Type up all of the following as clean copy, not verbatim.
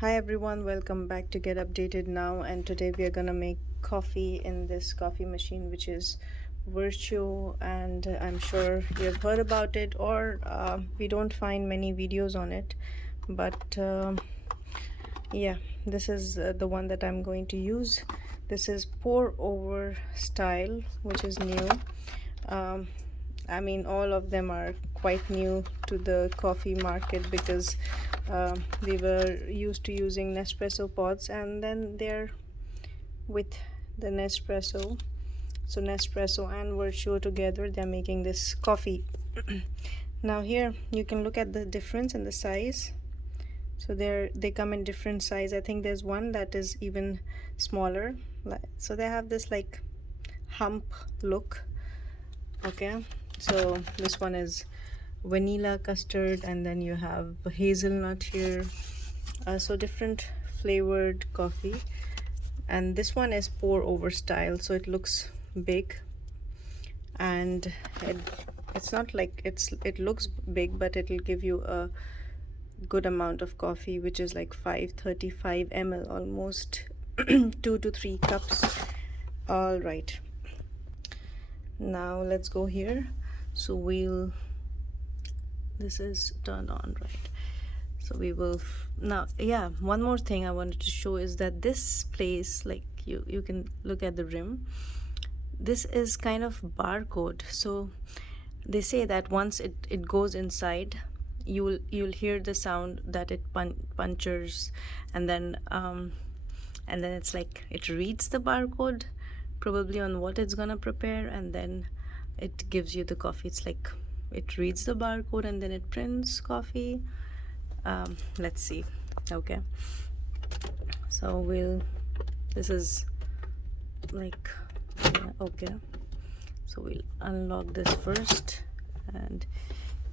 Hi everyone, welcome back to Get Updated Now, and today we are gonna make coffee in this coffee machine which is Vertuo, and I'm sure you've heard about it, or we don't find many videos on it, but yeah, this is the one that I'm going to use. This is pour over style, which is new. um, I mean, all of them are quite new to the coffee market because we were used to using Nespresso pods, and then they're with the Nespresso. So Nespresso and Vertuo together, they're making this coffee. Now here you can look at the difference in the size. So they come in different size. I think there's one that is even smaller. So they have this like hump look. Okay, so this one is vanilla custard, and then you have hazelnut here. So different flavored coffee, and this one is pour over style, so it looks big, and it's not like it looks big, but it'll give you a good amount of coffee, which is like 535 ml, almost 2 to 3 cups. All right, now let's go here. So this is turned on, right? So we will now, yeah, one more thing I wanted to show is that this place, like you can look at the rim, this is kind of barcode. So they say that once it goes inside, you'll hear the sound that it punctures, and then it's like it reads the barcode probably on what it's gonna prepare, and then it gives you the coffee. It's like it reads the barcode and then it prints coffee. Let's see. Okay, so this is like, yeah, okay, so we'll unlock this first, and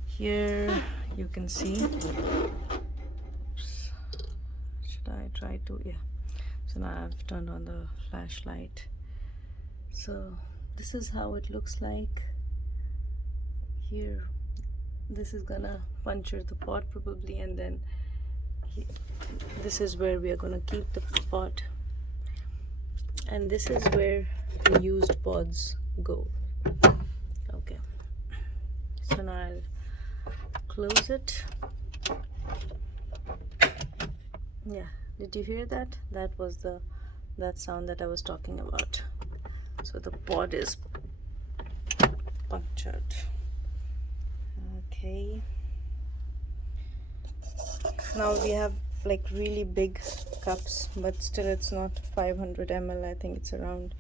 here you can see. Oops. Should I try to, yeah, so now I've turned on the flashlight. So this is how it looks like here. This is gonna puncture the pot probably, and then this is where we are gonna keep the pot, and this is where the used pods go. Okay, so now I'll close it. Yeah, did you hear that? That was that sound that I was talking about. So the pod is punctured. Okay, now we have like really big cups, but still it's not 500 ml. I think it's around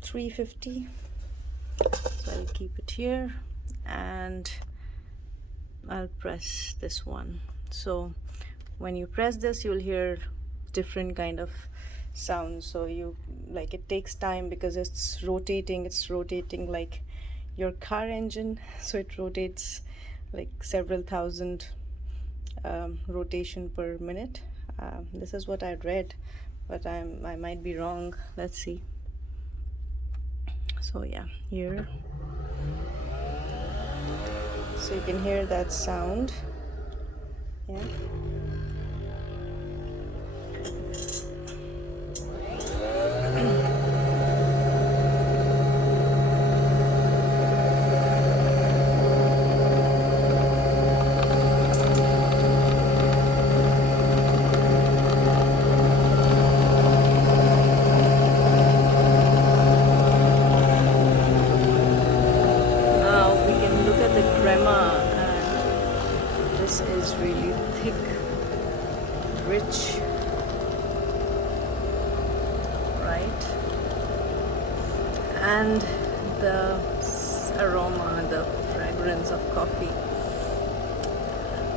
350. So I'll keep it here, and I'll press this one. So when you press this, you'll hear different kind of sounds. So you, like, it takes time because it's rotating like your car engine. So it rotates like several thousand rotation per minute. This is what I read, but I might be wrong. Let's see. So yeah, here, so you can hear that sound. Yeah, now we can look at the crema, and this is really thick, rich, right? And the aroma, the fragrance of coffee,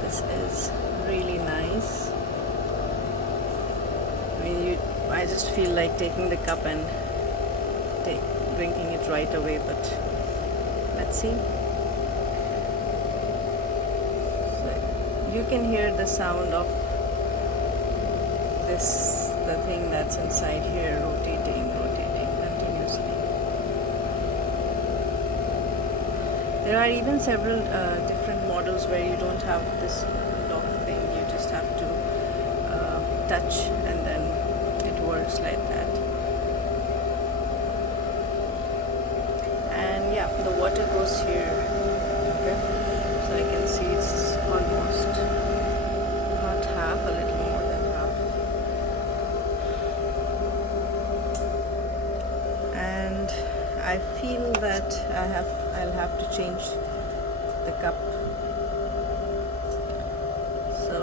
this is really nice. I mean, I just feel like taking the cup and drinking it right away, but let's see. So you can hear the sound of the thing that's inside here rotating continuously. There are even several different models where you don't have this lock thing. You just have to touch, and then it works like that. And yeah, the water goes here. Okay, so I can see it's almost not half, a little more than half. And I feel that I'll have to change the cup, so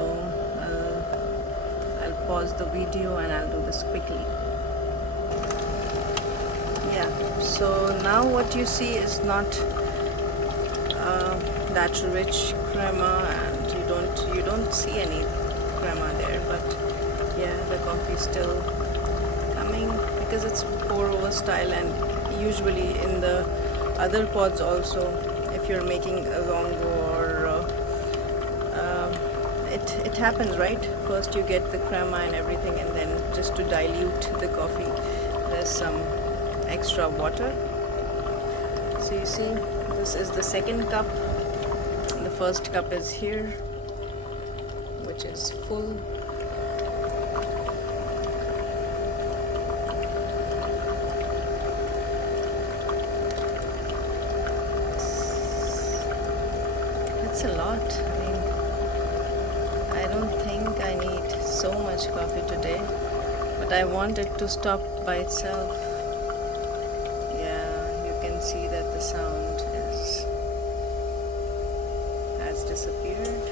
I'll pause the video and I'll do this quickly. Yeah, so now what you see is not that rich crema, and you don't see any crema there, but yeah, the coffee is still coming because it's pour over style. And usually in the other pods also, if you're making a longo or it happens, right? First you get the crema and everything, and then just to dilute the coffee there's some extra water. So you see, this is the second cup. The first cup is here, which is full. It's a lot. I mean, I don't think I need so much coffee today, but I want it to stop by itself. Yeah, you can see that the sound has disappeared.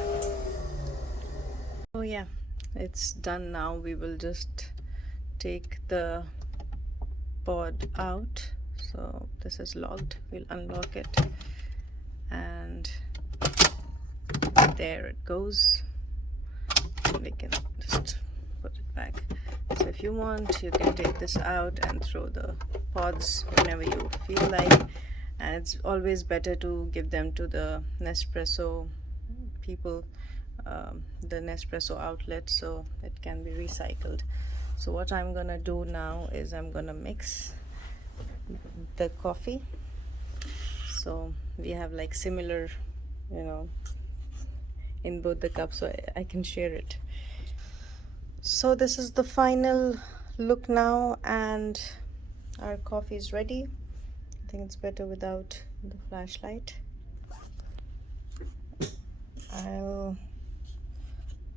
Oh yeah, it's done now. We will just take the pod out. So this is locked. We'll unlock it, and there it goes. We can just put it back. So if you want, you can take this out and throw the pods whenever you feel like, and it's always better to give them to the Nespresso people, the Nespresso outlet, so it can be recycled. So what I'm gonna do now is I'm gonna mix the coffee, so we have like similar, in both the cups, so I can share it. So this is the final look now, and our coffee is ready. I think it's better without the flashlight. I'll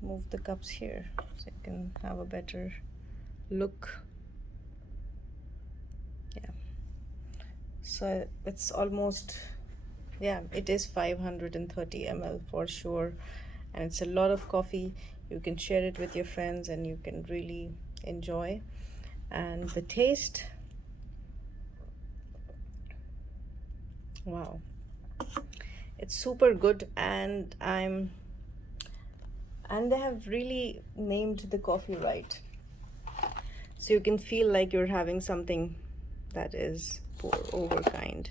move the cups here so you can have a better look. Yeah, so it's almost, yeah, it is 530 ml for sure, and it's a lot of coffee. You can share it with your friends and you can really enjoy. And the taste, wow, it's super good. And they have really named the coffee right, so you can feel like you're having something that is pour over kind.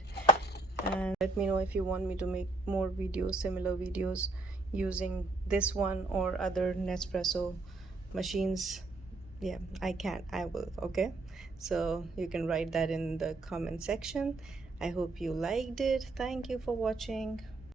And let me know if you want me to make more videos, similar videos using this one or other Nespresso machines. Yeah, I will. Okay, so you can write that in the comment section. I hope you liked it. Thank you for watching.